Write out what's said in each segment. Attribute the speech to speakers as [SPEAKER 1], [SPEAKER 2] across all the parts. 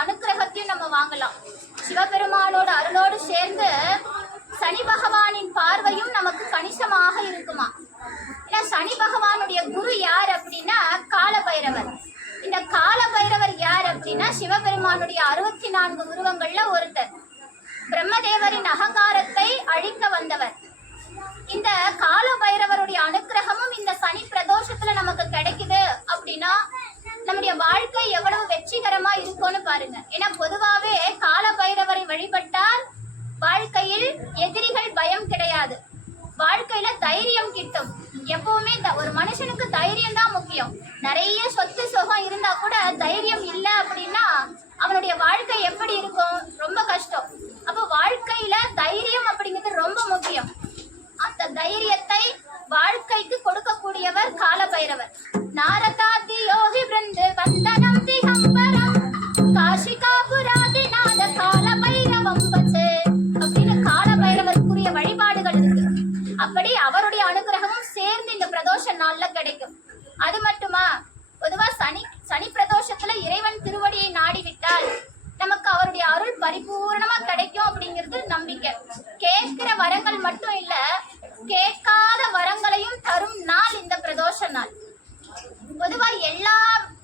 [SPEAKER 1] அனுக்கிரகத்தையும் நம்ம வாங்கலாம். சிவபெருமானோட அருளோடு சேர்ந்து சனி பகவானின் பார்வையும் நமக்கு கணிசமாக இருக்குமா? ஏன்னா சனி பகவானுடைய குரு யார் அப்படின்னா கால பைரவர் இந்த கால பைரவர் யார் அப்படின்னா சிவபெருமானுடைய அறுபத்தி நான்கு உருவங்கள்ல ஒருத்தர். பிரம்மதேவரின் அகங்க அழிக்க வந்தவர் இந்த கால பைரவருடைய அனுக்கிரகமும் இந்த சனி பிரதோஷத்துல நமக்கு கிடைக்குது அப்படின்னா நம்முடைய வாழ்க்கை எவ்வளவு வெற்றிகரமா இருக்கும்னு பாருங்க. ஏன்னா பொதுவாவே கால பைரவரை வழிபட்டால் வாழ்க்கையில் எதிரிகள் பயம் கிடையாது. வாழ்க்கையில தைரியம் கிட்டும். எப்பவுமே த- ஒரு மனுஷனுக்கு தைரியம் தான் முக்கியம். நிறைய சொத்து சுகம் இருந்தா கூட தைரியம் இல்ல அப்படின்னா அவனுடைய வாழ்க்கை எப்படி இருக்கும்? ரொம்ப கஷ்டம். அப்போ வாழ்க்கையில தைரியம் அப்படிங்கிறது ரொம்ப முக்கியம். அந்த தைரியத்தை வாழ்க்கைக்கு கொடுக்கக்கூடியவர் கால பைரவர் நாரதாதி யோகி பிருந்து வந்தனம் காஷிகாபுராதிநாத கால பைரவம் பச்சே அப்படின்னு கால பைரவருக்குரிய வழிபாடுகள் இருக்கு. அப்படி அவருடைய அனுகிரகமும் சேர்ந்து இந்த பிரதோஷ நாள்ல கிடைக்கும். அது மட்டுமா? பொதுவா சனி சனி பிரதோஷத்துல இறைவன் திருவடியை நாடிவிட்டால் நமக்கு அவருடைய அருள் பரிபூரணமா கிடைக்கும் அப்படிங்கிறது நம்பிக்கை. கேட்கிற வரங்கள் மட்டும் இல்ல கேட்காத வரங்களையும் தரும் நாள் இந்த பிரதோஷ நாள். பொதுவா எல்லா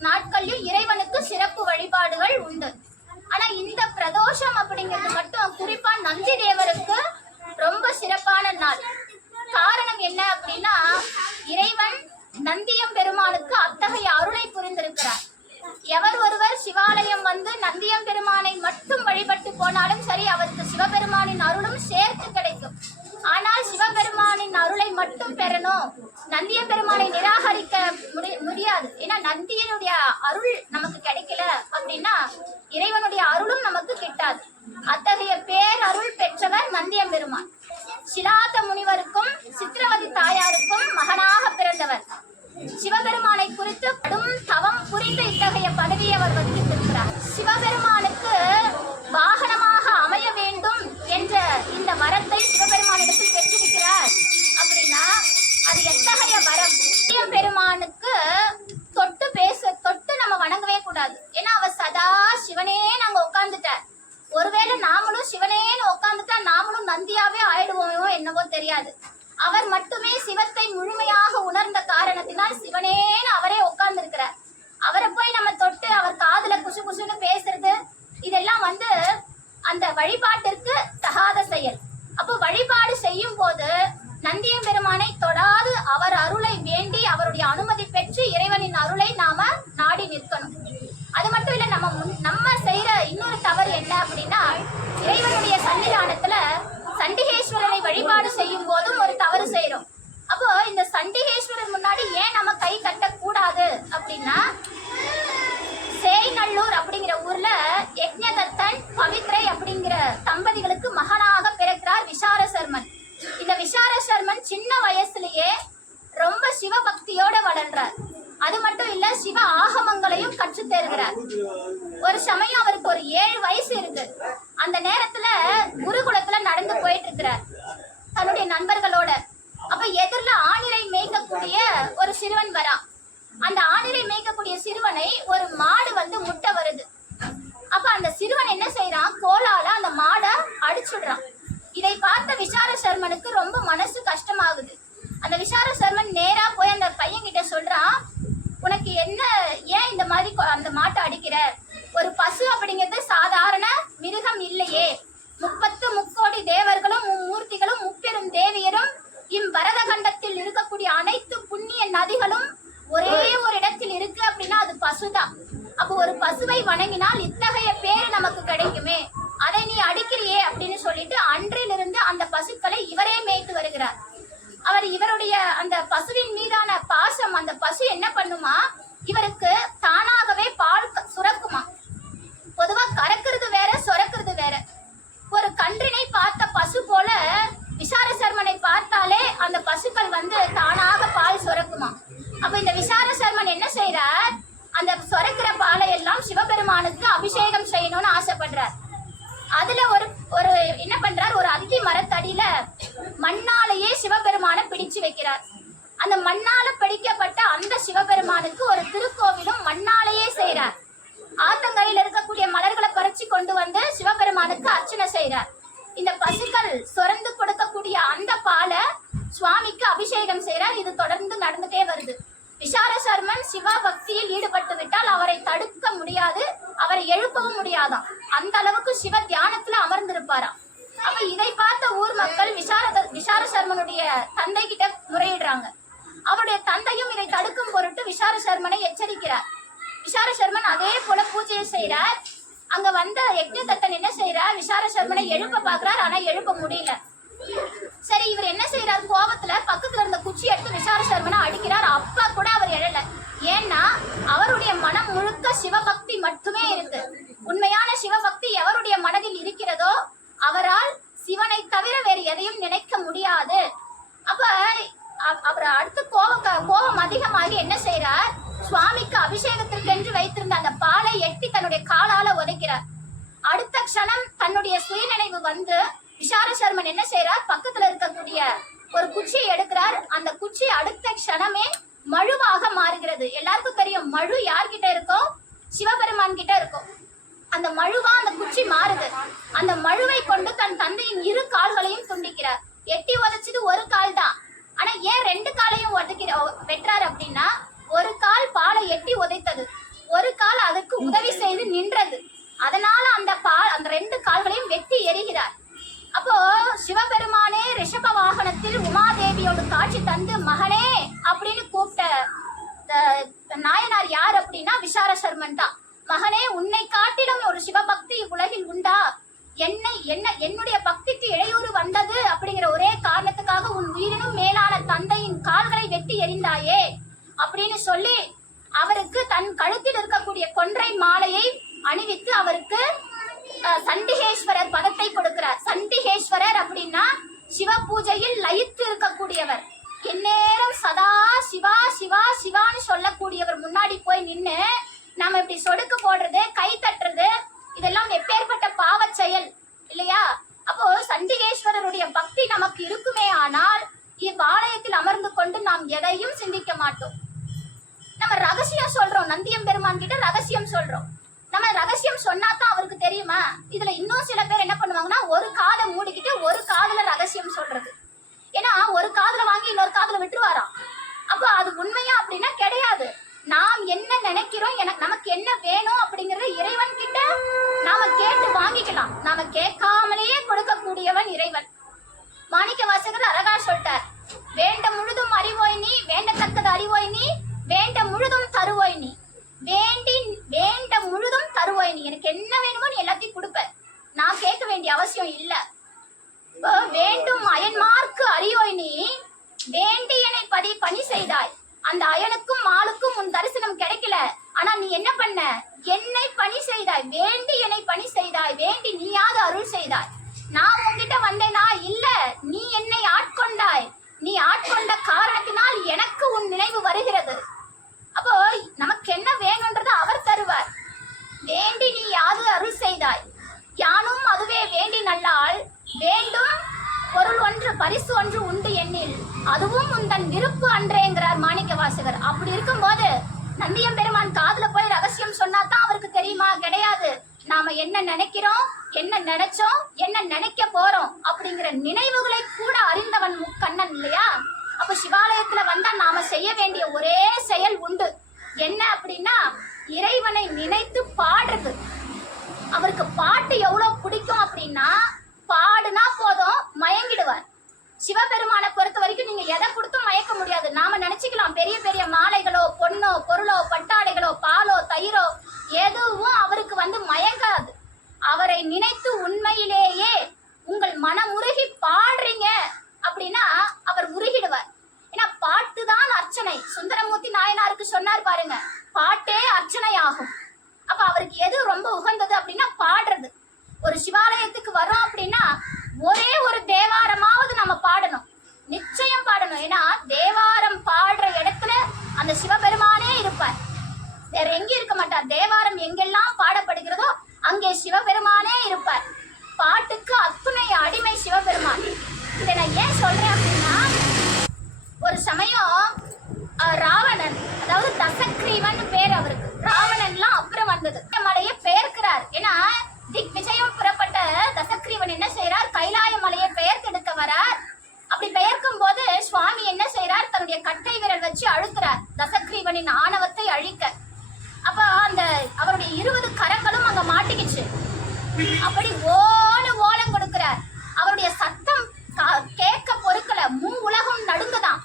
[SPEAKER 1] நாட்கள்லயும் இறைவனுக்கு சிறப்பு வழிபாடுகள் உண்டு. ஆனா இந்த பிரதோஷம் அப்படிங்கிறது மட்டும் குறிப்பா நந்தி தேவருக்கு ரொம்ப சிறப்பான நாள். காரணம் என்ன அப்படின்னா இறைவன் நந்தியம் பெருமானுக்கு அத்தகைய அருளை புரிந்திருக்கிறார். எவர் ஒருவர் சிவாலயம் வந்து நந்தியம் பெருமானை மட்டும் வழிபட்டு போனாலும் சரி அவருக்கு சிவபெருமானின் அருளும் சேர்த்து கிடைக்கும். ஆனால் சிவபெருமானின் அருளை மட்டும் பெறணும். நந்திய பெருமானை நிராகரிக்க முடி- முடியாது. ஏன்னா நந்தியனுடைய அருள் நமக்கு கிடைக்கல அப்படின்னா இறைவனுடைய அருளும் நமக்கு கிட்டாது. அத்தகைய பேரருள் பெற்றவர் நந்தியம் பெருமான். சிலாத்த முனிவருக்கும் சித்திரவதி தாயாருக்கும் மகனாக பிறந்தவர். சிவபெருமானை குறித்து கடும் தவம் புரிந்து இத்தகைய பதவியை அவர் வகித்திருக்கிறார். சிவபெருமானுக்கு வாகனமாக அமைய வேண்டும் என்ற இந்த வரத்தை சிவபெருமானிடத்தில் பெற்றிருக்கிறார் அப்படின்னா அது எத்தகைய வரம் சிவ பெருமானுக்கு தொட்டு பேச தொட்டு நம்ம வணங்கவே கூடாது ஏன்னா அவர் சதா சிவனே நாங்க உட்கார்ந்துட்டார் ஒருவேளை நாமளும் சிவனேன்னு உட்கார்ந்துட்டா நாமளும் நந்தியாவே ஆயிடுவோமோ என்னவோ தெரியாது அவர் மட்டுமே சிவத்தை முழுமையாக உணர்ந்த காரணத்தினால் சிவனேன்னு அவரே உட்கார்ந்திருக்கிறார் அவரை போய் நம்ம தொட்டு அவர் காதுல குசு குசுன்னு பேசுறது இதெல்லாம் வந்து அந்த வழிபாட்டிற்கு தகாத செயல் அப்போ வழிபாடு செய்யும் போது நந்தியம் பெருமானை தொடாது அவர் அருளை வேண்டி அவருடைய அனுமதி பெற்று இறைவனின் அருளை நாம நாடி நிற்கணும் அது மட்டும் இல்ல நம்ம முன்- நம்ம செய்யற இன்னொரு தவறு என்ன அப்படின்னா இறைவனுடைய சன்னிதானத்துல சண்டிகேஸ்வரனை வழிபாடு செய்யும் போதும் ஒரு தவறு செய்யறோம் அப்போ இந்த சண்டிகேஸ்வரர் முன்னாடி ஏன் நம்ம கை கட்டக்கூடாது அப்படின்னா சேய்நல்லூர் அப்படிங்கிற ஊர்ல யக்ஞதத்தன் பவித்ரை அப்படிங்கிற தம்பதிகளுக்கு மகனாக பிறக்கிறார் விஷார சர்மன் இந்த விஷார சர்மன் சின்ன வயசுலயே ரொம்ப சிவபக்தியோட வளர்றார். அது மட்டும் இல்ல சிவ ஆகமங்களையும் கற்றுத் தேர்கிறார். ஒரு சமயம் அவருக்கு ஒரு ஏழு வயசு இருக்கு. அந்த நேரத்துல குருகுலத்துல நடந்து போயிட்டு இருக்கிறார். தன்னுடைய நண்பர்களோட. அப்ப எதிரில ஆணிரை மேய்க்கக்கூடிய ஒரு சிறுவன் வரான் அந்த ஆணிரை மேய்க்கக்கூடிய சிறுவனை ஒரு மாடு வந்து முட்டை வருது. அப்ப அந்த சிறுவன் என்ன செய்யறான் கோலால அந்த மாடை அடிச்சுடுறான். இதை பார்த்த விசார சர்மனுக்கு ரொம்ப மனசு கஷ்டமாகுது. அந்த விசார சர்மன் நேரா போய் அந்த பையன் கிட்ட சொல்றான் உனக்கு என்ன ஏன் இந்த மாதிரி அந்த மாட்டை அடிக்கிற? ஒரு பசு அப்படிங்கிறது சாதாரண மிருகம் இல்லையே. இம்பரத கண்டத்தில் இருக்கக்கூடிய அனைத்து புண்ணிய நதிகளும் ஒரே ஒரு இடத்தில் இருக்கு அப்படின்னா அது பசுதான். அப்போ ஒரு பசுவை வணங்கினால் இத்தகைய பேரு நமக்கு கிடைக்குமே. அதை நீ அடிக்கிறியே அப்படின்னு சொல்லிட்டு அன்றிலிருந்து அந்த பசுக்களை இவரே மேய்த்து வருகிறார். அவர் இவருடைய அந்த பசுவின் மீதான பாசம் அந்த பசு என்ன பண்ணுமா இவருக்கு தானாகவே பால் க- சுரக்குமா பொதுவா கறக்கிறது வேற சுரக்கிறது வேற இந்த விசார சர்மன் என்ன செய்றார் அந்த சொரக்கிற பாலை பெருமானுக்கு அபிஷேகம் செய்யணும்னு ஆசைப்படுறார். அதுல ஒரு ஒரு என்ன பண்றார்? ஒரு அத்தி மரத்தடியில மண்ணாலேயே சிவபெருமானை பிடிச்சு வைக்கிறார். அந்த மண்ணால பிடிக்கப்பட்ட அந்த சிவபெருமானுக்கு ஒரு திருக்கோவிலும் மண்ணாலேயே செய்யறார் ஆத்தங்கரையில் இருக்கக்கூடிய மலர்களை பறிச்சு கொண்டு வந்து சிவபெருமானுக்கு அர்ச்சனை செய்யறார் இந்த பசுக்கள் சுரந்து கொடுக்கக்கூடிய அந்த பாலை சுவாமிக்கு அபிஷேகம் செய்யறார் இது தொடர்ந்து நடந்துட்டே வருது. விஷார சர்மன் பக்தியில் ஈடுபட்டு விட்டால் அவரை தடுக்க முடியாது அவரை எழுப்பவும் முடியாதாம். அந்த அளவுக்கு சிவ தியானத்துல அமர்ந்திருப்பாராம். அப்ப இதை பார்த்த ஊர் மக்கள் விசார விசார சர்மனுடைய தந்தை கிட்ட முறையிடுறாங்க. அவருடைய தந்தையும் இதை தடுக்கும் பொருட்டு விசார சர்மனை எச்சரிக்கிறார். விசார சர்மன் அதே போல பூஜையை செய்யறார் அங்க வந்த யக்ஞதத்தன் என்ன செய்யறார் விசார சர்மனை எழுப்ப பாக்குறார் ஆனா எழுப்ப முடியல. சரி இவர் என்ன செய்யறாரு கோபத்துல பக்கத்துல இருந்த குச்சி எடுத்து விசார சர்மனை அடிக்கிறார். அப்ப கூட அவர் எழல. ஏன்னா அவருடைய மனம் முழுக்க சிவபக்தி மட்டுமே இருக்கு. உண்மையான சிவபக்தி எவருடைய மனதில் இருக்கிறதோ அவரால் சிவனை தவிர வேறு எதையும் நினைக்க முடியாது. அப்ப அவர் அடுத்து கோபம் கோபம் அதிகமாகி என்ன செய்யறார் சுவாமிக்கு அபிஷேகத்திற்கென்று வைத்திருந்த அந்த பாலை எட்டி தன்னுடைய காலால உதைக்கிறார் அடுத்த க்ஷணம் தன்னுடைய சுயநினைவு வந்து விஷார சர்மன் என்ன செய்யறார் பக்கத்துல இருக்கக்கூடிய ஒரு குச்சியை எடுக்கிறார். அந்த குச்சி அடுத்த க்ஷணமே மழுவாக மாறுகிறது. எல்லாருக்கும் தெரியும் மழு யார்கிட்ட இருக்கும் சிவபெருமான் கிட்ட இருக்கும் அந்த மழுவா அந்த குச்சி மாறுது. அந்த மழுவை கொண்டு தன் தந்தையின் இரு கால்களையும் துண்டிக்கிறார். எட்டி உதைச்சது ஒரு கால் தான் ஆனா ஏன் ரெண்டு காலையும் உதைக்கிற வெட்டுறாரு அப்படின்னா ஒரு கால் பாலை எட்டி உதைத்தது ஒரு கால் அதுக்கு உதவி செய்து நின்றது. அதனால அந்த பால் அந்த ரெண்டு கால்களையும் வெட்டி எரிகிறார். அப்போ சிவபெருமானே ரிஷப வாகனத்தில் உமாதேவியோடு காட்சி தந்து மகனே அப்படின்னு கூப்பிட்ட த- நாயனார் யார் அப்படின்னா விசார சர்மன் தான். மகனே உன்னை காட்டிலும் ஒரு சிவபக்தி உலகில் உண்டா? என்னை என்ன என்னுடைய பக்திக்கு இடையூறு வந்தது? அப்படிங்கிற ஒரே காரணத்துக்காக உன் உயிரினும் மேலான தந்தையின் கால்களை வெட்டி எறிந்தாயே அப்படின்னு சொல்லி அவருக்கு தன் கழுத்தில் இருக்கக்கூடிய கொன்றை மாலையை அணிவித்து அவருக்கு சண்டிகேஸ்வரர் பதத்தை கொடுக்கிறார். சண்டிகேஸ்வரர் அப்படின்னா சிவ பூஜையில் லயித்து இருக்கக்கூடியவர். எந்நேரம் சதா சிவா சிவா சிவான்னு சொல்லக்கூடியவர் முன்னாடி போய் நின்னு நாம இப்படி சொடுக்கு போடுறது கை தட்டுறது இதெல்லாம் எப்பேற்பட்ட பாவ செயல் இல்லையா? அப்போ சண்டிகேஸ்வரருடைய பக்தி நமக்கு இருக்குமே ஆனால் இவ்வாலயத்தில் அமர்ந்து கொண்டு நாம் எதையும் சிந்திக்க மாட்டோம். நம்ம ரகசியம் சொல்றோம் நந்தியம் பெருமான் கிட்ட ரகசியம் சொல்றோம். நம்ம ரகசியம் சொன்னா தான் அவருக்கு தெரியுமா? இதுல இன்னும் சில பேர் என்ன பண்ணுவாங்கன்னா ஒரு காதை மூடிக்கிட்டு ஒரு காதுல ரகசியம் சொல்றது. ஏன்னா ஒரு காதுல வாங்கி இன்னொரு காதுல விட்டுருவாராம் அப்போ அது உண்மையா அப்படின்னா கிடையாது. நாம் என்ன நினைக்கிறோம் எனக்கு நமக்கு என்ன வேணும் அப்படிங்கறத இறைவன் கிட்ட நாம கேட்டு வாங்கிக்கலாம். நாம கேட்காமலேயே கொடுக்கக்கூடியவன் இறைவன். மாணிக்க வாசகர் அழகா சொல்லிட்டார். வேண்ட முழுதும் அறிவோய் நீ வேண்டத்தக்கது அறிவோய் நீ வேண்ட முழுதும் தருவோய் நீ. வேண்டி வேண்ட முழுதும் தருவோம் நீ. எனக்கு என்ன வேணுமோ நீ எல்லாத்தையும் கொடுப்ப. நான் கேட்க வேண்டிய அவசியம் இல்ல. வேண்டும் அயன்மார்க்கு அறியோய் நீ. வேண்டியனை படி பணி செய்தாய். அந்த அயனுக்கும் மாலுக்கும் உன் தரிசனம் கிடைக்கல. ஆனா நீ என்ன பண்ண? என்னை பணி செய்தாய். வேண்டி என்னை பணி செய்தாய். வேண்டி நீயாவது அருள் செய்தாய். நான் உன்கிட்ட வந்தேனா? இல்ல. நீ என்னை ஆட்கொண்டாய். நீ ஆட்கொண்ட காரணத்தினால் எனக்கு உன் நினைவு வருகிறது. அப்போ நமக்கு என்ன வேணும்ன்றத அவர் தருவார். வேண்டி நீ யாது அருள் செய்தாய். யானும் அதுவே வேண்டி நல்லால் வேண்டும் பொருள் ஒன்று பரிசு ஒன்று உண்டு எண்ணில். அதுவும் உந்தன் விருப்பு அன்றேங்கிறார் மாணிக்க வாசகர் அப்படி இருக்கும்போது நந்தியம் பெருமான் காதுல போய் ரகசியம் சொன்னா தான் அவருக்கு தெரியுமா? கிடையாது. நாம என்ன நினைக்கிறோம் என்ன நினைச்சோம் என்ன நினைக்க போறோம் அப்படிங்கிற நினைவுகளை கூட அறிந்தவன் முக்கண்ணன் இல்லையா? அப்ப சிவாலயத்துல வந்தா நாம செய்ய வேண்டிய ஒரே செயல் உண்டு. என்ன அப்படின்னா இறைவனை நினைத்து பாடுறது. அவருக்கு பாட்டு எவ்வளவு பிடிக்கும் அப்படின்னா பாடுனா போதும் மயங்கிடுவார். சிவபெருமானை பொறுத்த வரைக்கும் நீங்க எதை கொடுத்தும் மயக்க முடியாது. நாம நினைச்சுக்கலாம் பெரிய பெரிய மாலைகளோ பொண்ணோ பொருளோ பட்டாடைகளோ பாலோ தயிரோ எதுவும் அவருக்கு வந்து மயங்காது. அவரை நினைத்து உண்மையிலேயே உங்கள் மனமுருகி பாடுறீங்க. தன்னுடைய கட்டை விரல் வச்சு அழுக்கிறார். தசக்ரீவனின் ஆணவத்தை அழிக்க. அப்ப அந்த அவருடைய இருபது கரங்களும் அங்க மாட்டிக்கிச்சு. அப்படி ஓன ஓலம் கொடுக்கிறார். அவருடைய சத்தம் கேட்க பொறுக்கல. மூ உலகம் நடுங்குதான்.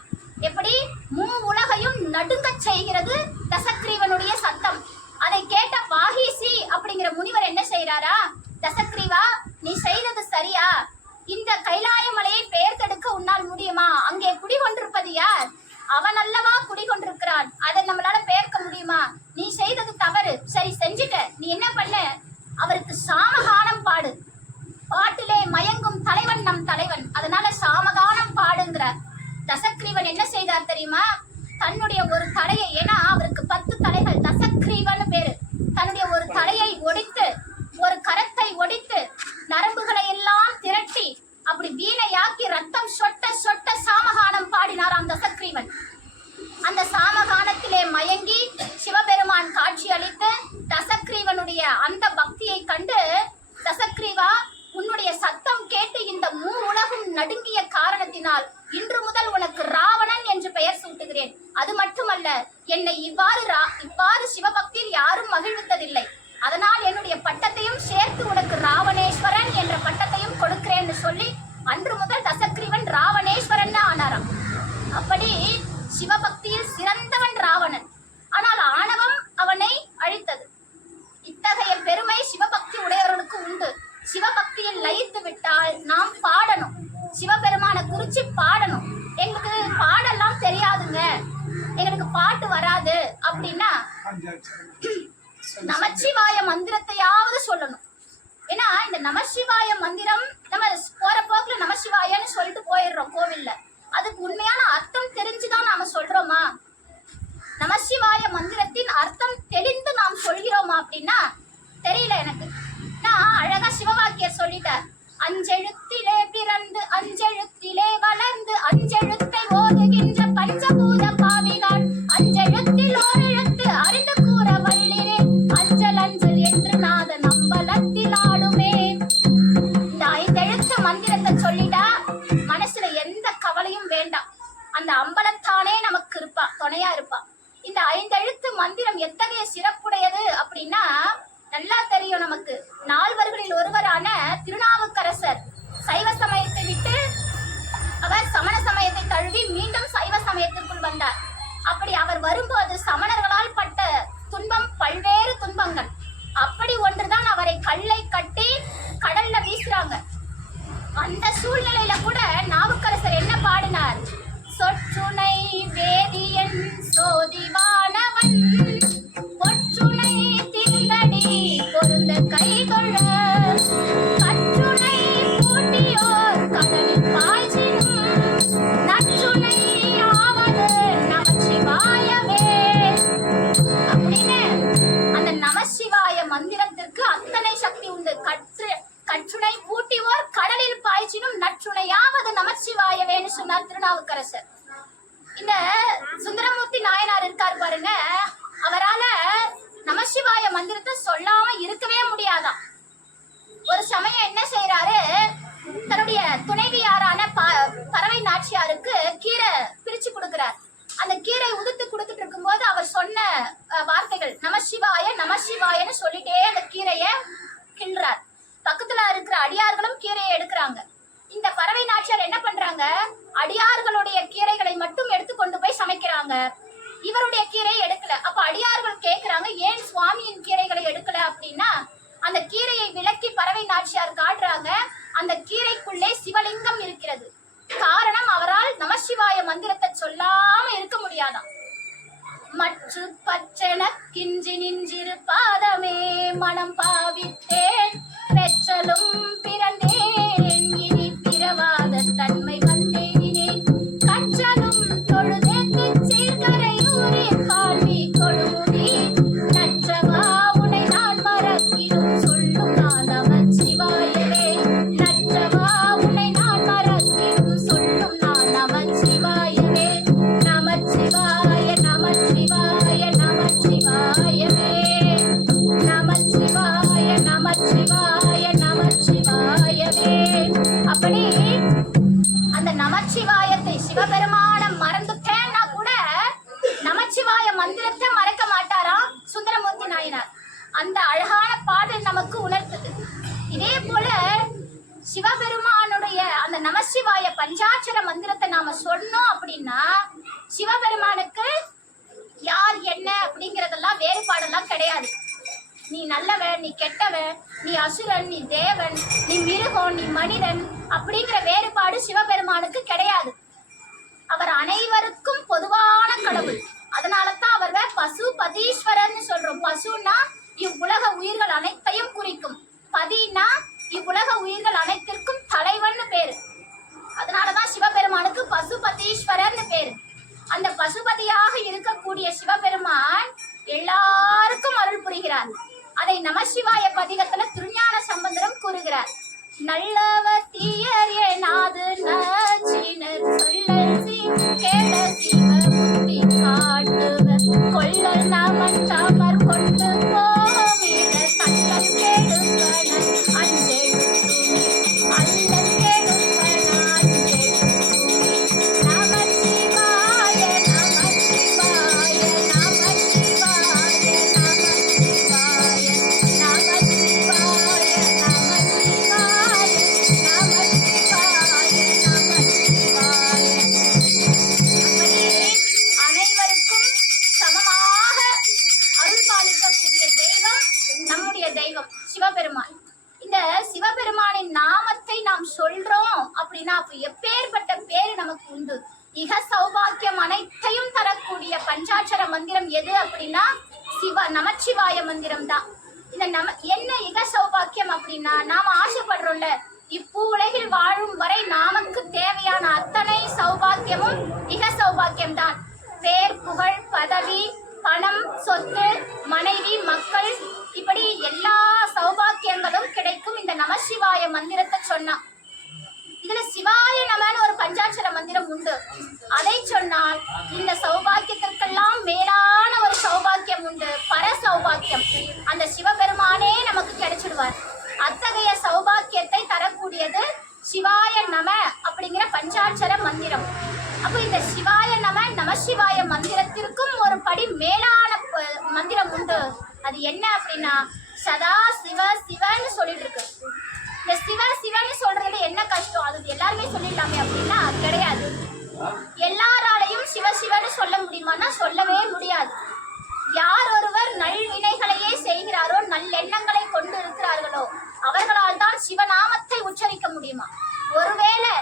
[SPEAKER 1] எப்படி? மூ உலகையும் நடுங்க செய்கிறது தசக்ரீவனுடைய சத்தம். அதை கேட்ட பாகிசி அப்படிங்கிற முனிவர் என்ன செய்யறாரா தசக்ரீவா நீ செய்தது சரியா? இந்த கைலாயமலையை பெயர்த்தெடுக்க உன்னால் முடியுமா? அங்கே குடி கொண்டிருப்பது யார்? அவன் அல்லவா குடிகொண்டிருக்கிறான். அதை நம்மளால பெயர்க்க முடியுமா? நீ செய்தது தவறு. சரி செஞ்சுட்ட. நீ என்ன பண்ண? அவருக்கு சாமகானம் பாடு. பாட்டிலே மயங்கும் தலைவன் நம் தலைவன். அதனால சாமகானம் பாடுங்கிற தசக்ரீவன் என்ன செய்தார் தெரியுமா? தன்னுடைய 生チーム一个人。அடியார்களும் கீரையை எடுக்கிறாங்க. இந்த பறவை நாச்சியார் என்ன பண்றாங்க? அடியார்களுடைய கீரைகளை மட்டும் எடுத்து கொண்டு போய் சமைக்கிறாங்க. இவருடைய கீரையை எடுக்கல. அப்ப அடியார்கள் கேட்கிறாங்க ஏன் சுவாமியின் கீரைகளை எடுக்கல? அப்படின்னா அந்த கீரையை விளக்கி பறவை நாச்சியார் காட்டுறாங்க. அந்த கீரைக்குள்ளே சிவலிங்கம் இருக்கிறது. காரணம் அவரால் நமசிவாய மந்திரத்தை சொல்லாம இருக்க முடியாதாம். மற்ற பச்சன கிஞ்சி நின்றிரு பாதமே மனம் பாவித்தேன். பெற்றலும் பிறந்தே பசு சொல்றோம். பசுன்னா இவ்வுலக உயிர்கள் அனைத்தையும் குறிக்கும். பதினா இவ்வுலக உயிர்கள் அனைத்திற்கும் தலைவன் பேரு. அதனாலதான் சிவபெருமானுக்கு பசுபதீஸ்வரர்னு பேரு. அந்த பசுபதியாக இருக்கக்கூடிய சிவபெருமான் எல்லாருக்கும் அருள் புரிகிறார். அதை நமசிவாய பதிகத்துல திருஞான சம்பந்தரம் கூறுகிறார். நல்லவ தீயர் எனாது நச்சினர் சொல்லி கேட சிவ புத்தி 为了那么那么 நல்லெண்ணங்களை கொண்டு இருக்கிறார்களோ? அவர்களால் தான் சிவநாமத்தை உச்சரிக்க முடியுமா? ஒருவேளை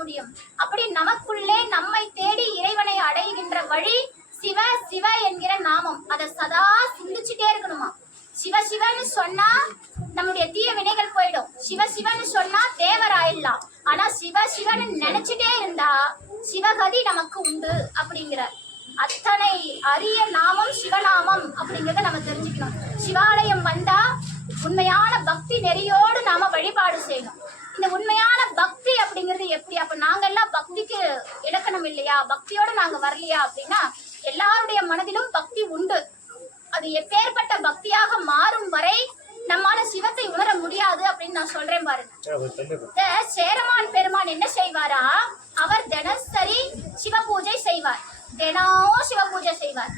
[SPEAKER 1] முடியும். அப்படி நமக்குள்ளே நம்மை தேடி இறைவனை அடைகின்ற வழி சிவ சிவ என்கிற நாமம். அதை சதா சிந்திச்சுட்டே இருக்கணுமா? சிவ சிவன்னு சொன்னா நம்முடைய தீய வினைகள் போயிடும். சிவ சிவன்னு சொன்னா தேவர் ஆயிடலாம் ஆனா சிவ சிவன்னு நினைச்சிட்டே இருந்தா சிவகதி நமக்கு உண்டு அப்படிங்கிறார் அத்தனை அரிய நாமம் சிவநாமம் அப்படிங்கறத நம்ம தெரிஞ்சுக்கணும். சிவாலயம் வந்தா உண்மையான பக்தி நெறியோடு நாம வழிபாடு செய்யணும். இந்த உண்மையான பக்தி அப்படிங்கிறது எப்படி? அப்ப நாங்க எல்லாம் பக்திக்கு இலக்கணம் இல்லையா? பக்தியோட நாங்க வரலையா அப்படின்னா எல்லாருடைய மனதிலும் பக்தி உண்டு. அது எப்பேற்பட்ட பக்தியாக மாறும் வரை நம்மால சிவத்தை உணர முடியாது அப்படின்னு நான் சொல்றேன் பாருங்க சேரமான் பெருமான் என்ன செய்வாரா? அவர் தினசரி சிவ பூஜை செய்வார். தினம் சிவ பூஜை செய்வார்.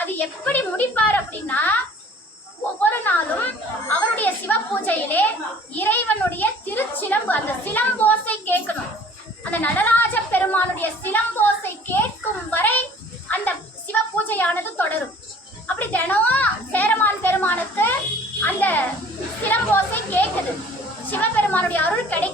[SPEAKER 1] அது எப்படி முடிப்பார் அப்படின்னா நாளும் அவருடைய சிவ பூஜையிலே இறைவனுடைய திருச்சிலம்பு அந்த சிலம்போசை கேட்கணும். அந்த நடராஜ பெருமானுடைய சிலம்போசை கேட்கும் வரை அந்த சிவ பூஜையானது தொடரும். அப்படி தினமும் சேரமான் பெருமானுக்கு அந்த சிலம்போசை கேட்குது. சிவபெருமானுடைய அருள் கிடைக்கும்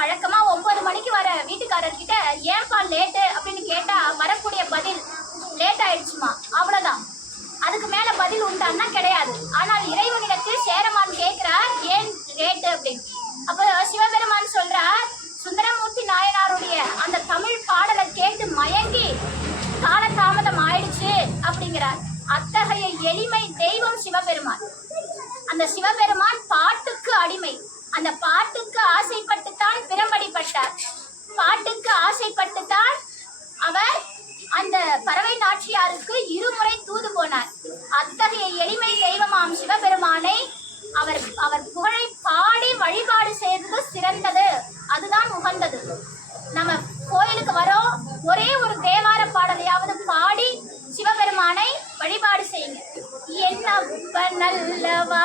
[SPEAKER 1] வழக்கமா ஒன்பது மணிக்கு வர வீட்டுக்காரர் கிட்ட ஏன்பா லேட்டு அப்படின்னு கேட்டா வரக்கூடிய பதில் லேட் ஆயிடுச்சுமா. அவ்வளவுதான். அதுக்கு மேல பதில் உண்டான்னா கிடையாது. ஆனால் இறைவனிடத்தில் சேரமான் கேட்கிறார் ஏன் லேட்டு அப்படின்னு. அப்ப சிவபெருமான் சொல்றார் சுந்தரமூர்த்தி நாயனாருடைய அந்த தமிழ் பாடலை கேட்டு மயங்கி காலதாமதம் ஆயிடுச்சு அப்படிங்கிறார். அத்தகைய எளிமை தெய்வம் சிவபெருமான். அந்த சிவபெருமான் பாட்டுக்கு அடிமை. நம்ம கோயிலுக்கு வரோம். ஒரே ஒரு தேவார பாடலையாவது பாடி சிவபெருமானை வழிபாடு செய்யுங்க. என்ன நல்லவா?